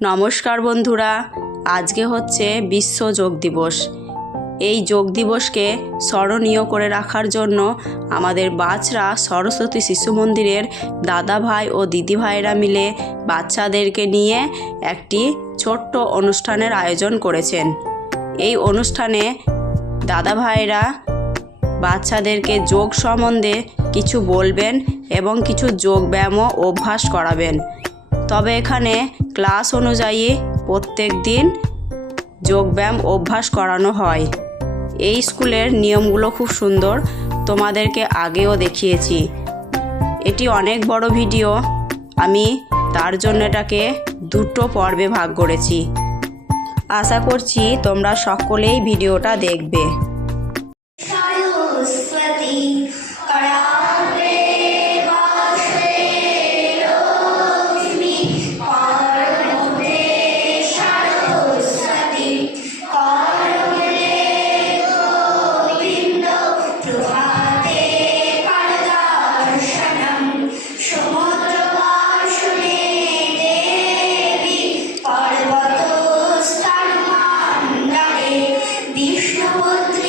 নমস্কার বন্ধুরা, আজকে হচ্ছে বিশ্ব যোগ দিবস। এই যোগ দিবসকে স্মরণীয় করে রাখার জন্য আমাদের বাচ্চারা সরস্বতী শিশু মন্দিরের দাদা ভাই ও দিদি ভাইরা মিলে বাচ্চাদেরকে নিয়ে একটি ছোট্ট অনুষ্ঠানের আয়োজন করেছেন। এই অনুষ্ঠানে দাদা ভাইরা বাচ্চাদেরকে যোগ সম্বন্ধে কিছু বলবেন এবং কিছু যোগ ব্যায়ামও অভ্যাস করাবেন। তবে এখানে ক্লাস অনুযায়ী প্রত্যেক দিন যোগব্যায়াম অভ্যাস করানো হয়। এই স্কুলের নিয়মগুলো খুব সুন্দর, তোমাদেরকে আগেও দেখিয়েছি। এটি অনেক বড় ভিডিও, আমি তার জন্য এটাকে দুটো পর্বে ভাগ করেছি। আশা করছি তোমরা সকলেই ভিডিওটা দেখবে। বিষ্ণুপুত্রী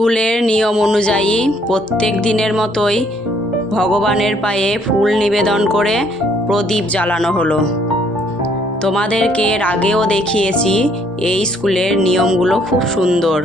স্কুলের নিয়ম অনুযায়ী প্রত্যেক দিনের মতোই ভগবানের পায়ে ফুল নিবেদন করে প্রদীপ জ্বালানো হলো। তোমাদেরকে এর আগেও দেখিয়েছি, এই স্কুলের নিয়মগুলো খুব সুন্দর।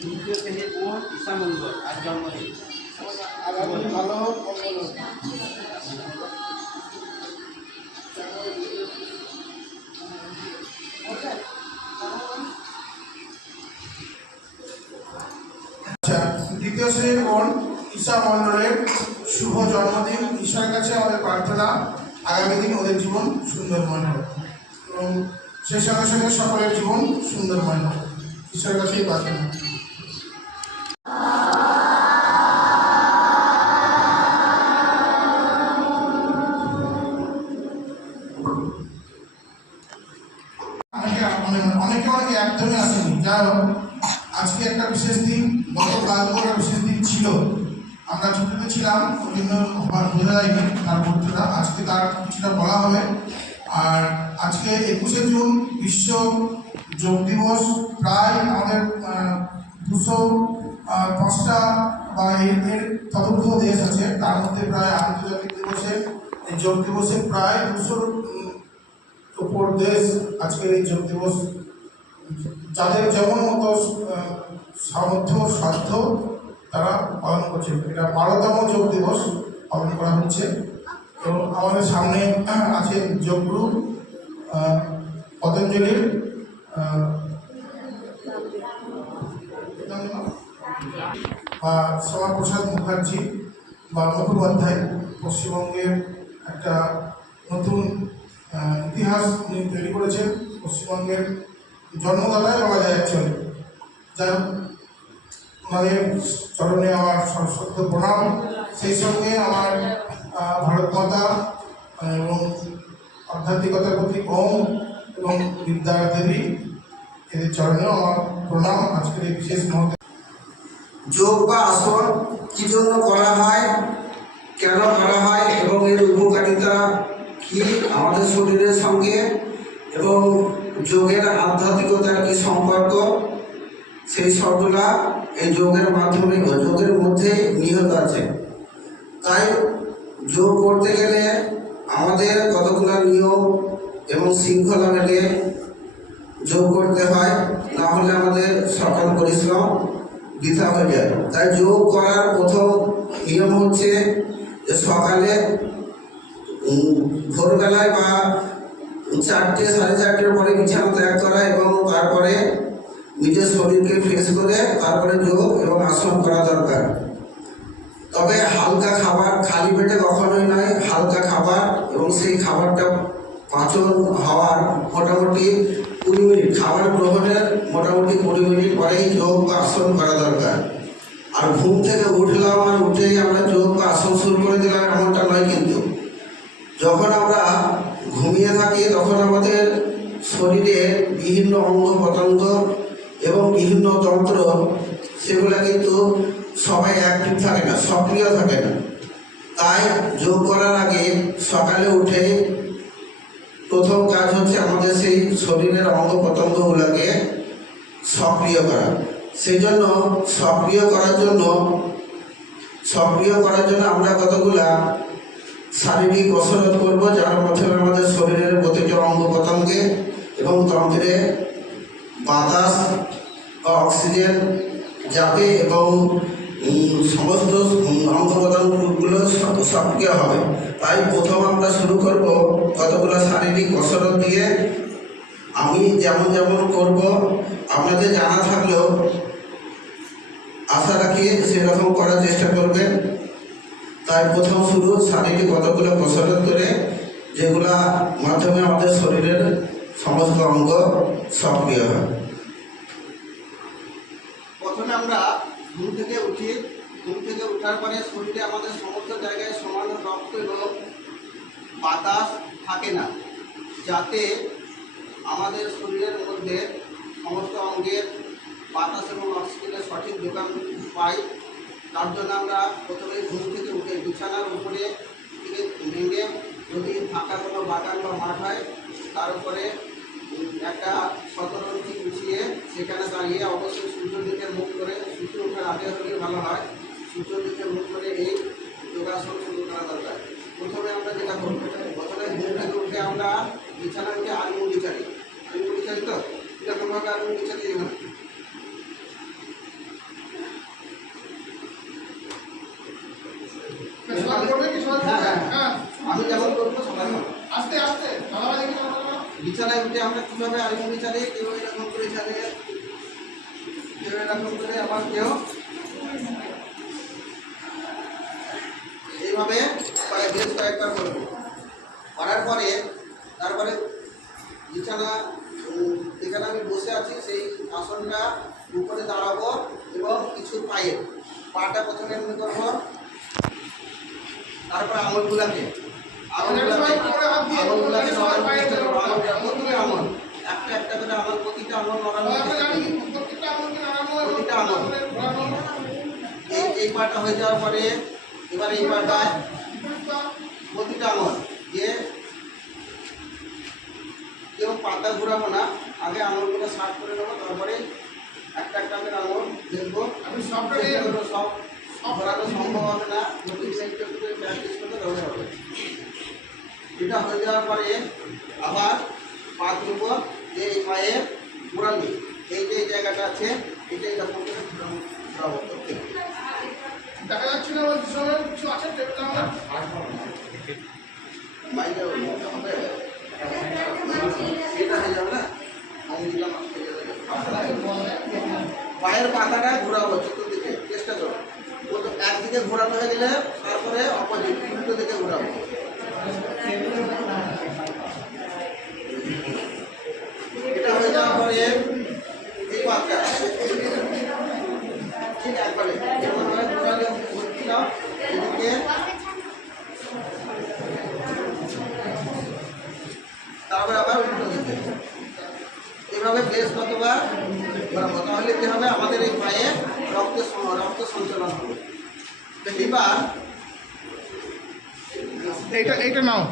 দ্বিতীয় শ্রেণীর বোন ঈশা মণ্ডল আজ জন্মদিন। ভালো হোক, মঙ্গল হোক। দ্বিতীয় শ্রেণীর বোন ঈশা মণ্ডলের শুভ জন্মদিন। ঈশ্বরের কাছে আমাদের প্রার্থনা আগামী দিন ওদের জীবন সুন্দরময় হোক এবং সেই সঙ্গে সঙ্গে সকলের জীবন সুন্দরময় হোক। ঈশ্বরের কাছেই প্রার্থনা। অনেকে একদমই আসেনি। যাই হোক, আজকে একটা বিশেষ দিন, গতকালকে একটা বিশেষ দিন ছিল। আমরা ছুটিতে ছিলাম, ওই জন্য বোঝা যায়নি তার মধ্যটা। আজকে তার কিছুটা বলা হবে। আর আজকে 21শে জুন বিশ্ব যোগ দিবস। প্রায় আমাদের 205টা বা এর তদুর্ধ দেশ আছে। তার মধ্যে প্রায় আন্তর্জাতিক দিবসে এই যোগ দিবসে প্রায় 200 উপর দেশ আজকের এই যোগ দিবস যাদের যেমন মতো সামর্থ্য সাধ্য তারা পালন করছে। এটা 12তম যোগ দিবস পালন করা হচ্ছে। এবং আমাদের সামনে আছে যোগগুরু পতঞ্জলির বা শ্যামাপ্রসাদ মুখার্জি বা মুখোপাধ্যায়। পশ্চিমবঙ্গের একটা নতুন ইতিহাস উনি তৈরি করেছেন। পশ্চিমবঙ্গের জন্মদাতাই বলা যায় অ্যাকচুয়ালি। যাই হোক, ওনাদের চরণে আমার সশ্রদ্ধ প্রণাম। সেই সঙ্গে আমার ভারত মাতা এবং আধ্যাত্মিকতার প্রতি ওম এবং বিদ্যা দেবী, এদের চরণেও আমার প্রণাম আজকের এই বিশেষ মুহূর্তে। যোগ বা আসন কি জন্য করা হয়, কেন করা হয় এবং এর উপকারিতা কি আমাদের শরীরের সঙ্গে এবং যোগের আধ্যাত্মিকতার কি সম্পর্ক, সেই সবগুলা এই যোগের মাধ্যমে যোগের মধ্যে নিহিত আছে। তাই যোগ করতে গেলে আমাদের কতগুলো নিয়ম এবং শৃঙ্খলা মেনে যোগ করতে হয়, না হলে আমাদের সকল পরিশ্রম বৃথা হয়ে যায়। তাই যোগ করার প্রথম নিয়ম হচ্ছে যে সকালে ভোরবেলায় বা 4টে সাড়ে 4টের পরে বিছানা ত্যাগ করা এবং তারপরে নিজের শরীরকে ফ্রেশ করে তারপরে যোগ এবং আসন করা দরকার। তবে হালকা খাবার খালি পেটে কখনোই নয়, হালকা খাবার এবং সেই খাবারটা পাচন হওয়ার মোটামুটি 20 মিনিট, খাবার গ্রহণের মোটামুটি 20 মিনিট পরেই যোগ বা আসন করা দরকার। আর ঘুম থেকে উঠলাম আর উঠেই আমরা যোগ বা আসন শুরু করে দিলাম এমনটা নয়। কিন্তু যখন আমরা ঘুমিয়ে থাকি তখন আমাদের শরীরে বিভিন্ন অঙ্গ প্রত্যঙ্গ এবং বিভিন্ন তন্ত্র সেগুলো কিন্তু সবাই অ্যাক্টিভ থাকে না, সক্রিয় থাকে না। তাই যোগ করার আগে সকালে উঠে প্রথম কাজ হচ্ছে আমাদের সেই শরীরের অঙ্গ প্রত্যঙ্গগুলোকে সক্রিয় করা। সেই জন্য সক্রিয় করার জন্য আমরা কতগুলা শারীরিক কসরত করব, যার মাধ্যমে আমাদের শরীরের প্রতিটি অঙ্গ প্রত্যঙ্গে এবং তন্ত্রে বাতাস বা অক্সিজেন যাবে এবং সমস্ত অঙ্গ প্রত্যঙ্গগুলো সক্রিয় হবে। তাই প্রথম আমরা শুরু করব কতগুলো শারীরিক কসরত দিয়ে। আমি যেমন করব আপনাদের জানা থাকলেও আশা রাখি সেরকম করার চেষ্টা করবেন। তাই প্রথম শুরু শারীরিক কতগুলো কসরত করে, যেগুলা মাধ্যমে আমাদের শরীরের সমস্ত অঙ্গ সক্রিয় হয়। প্রথমে আমরা ঘুম থেকে উঠি। ঘুম থেকে ওঠার পরে শরীরে আমাদের সমস্ত জায়গায় সমান রক্ত এবং বাতাস থাকে না, যাতে আমাদের শরীরের মধ্যে সমস্ত অঙ্গের বাতাস এবং অক্সিজেনের সঠিক যোগান পাই। তার জন্য আমরা প্রথমে ঘুম থেকে উঠে বিছানার উপরে থেকে নেমে, যদি ফাঁকা কোনো বাগান বা মাঠ হয় তার উপরে একটা শতরঞ্চি গুছিয়ে সেখানে দাঁড়িয়ে অবশ্যই সূর্যের দিকে মুখ করে, সূর্য ওঠার আগে হলে ভালো হয়, সূর্যের দিকে মুখ করে এই যোগাসন শুরু করা দরকার। প্রথমে আমরা যেটা করবো, প্রথমে ঘুম থেকে উঠে আমরা বিছানা উঠে আঙুল চালি তো এরকমভাবে আঙুল চালি বিছানায় উঠে আমরা কীভাবে আলিঙ্গি চালিয়ে, কেউ এরকম করে চালিয়ে, কেউ এরকম করে, আবার কেউ এইভাবে বেশ কয়েকবার করবো। করার পরে তারপরে বিছানা যেখানে আমি বসে আছি সেই আসনটা উপরে দাঁড়াবো এবং কিছু পাটা প্রথমে এমনি করবো, তারপর আঙুলগুলাকে প্রতিটা আমল একটা একটা করে আমল, প্রতিটা আমল নড়ানো, প্রতিটা আমল। এই পাটা হয়ে যাওয়ার পরে এবার এই পাটায় প্রতিটা আমল যে কেউ পাতা ঘুরাবো না, আগে আঙুলগুলো শার্ট করে নেবো, তারপরে একটা একটা করে আঙুল দেখবো। সব ঘোরানো সম্ভব হবে না, প্রতিদিন একটু একটু করে প্র্যাকটিস করতে হবে হবে। এটা হয়ে যাওয়ার পরে আবার পা তুলব, যে এই পায়ে ঘোরানো, এই যে জায়গাটা আছে এটা এরকম করে ঘোরাবো। দেখা যাচ্ছে না কিছু আছে বাইরে হবে, এটা হয়ে যাবে না, পায়ের পাতাটা ঘোরাবো চতুর্দিকে, চেষ্টা করো। একদিকে ঘোরানো হয়ে গেলে তারপরে অপোজিট উল্টো দিকে ঘোরাবো। এটা হয়ে যাওয়ার পরে এই পাতটা ঠিক একবারে যেমনভাবে ঘোরালে ঘুরছিলাম এদিকে, তারপরে আবার উল্টো দিকে, এভাবে বেশ কতবার ঘোরাবো। তাহলে কি হবে, আমাদের এই পায়ে রক্ত সঞ্চালন হবে। এবার এইটা নাও।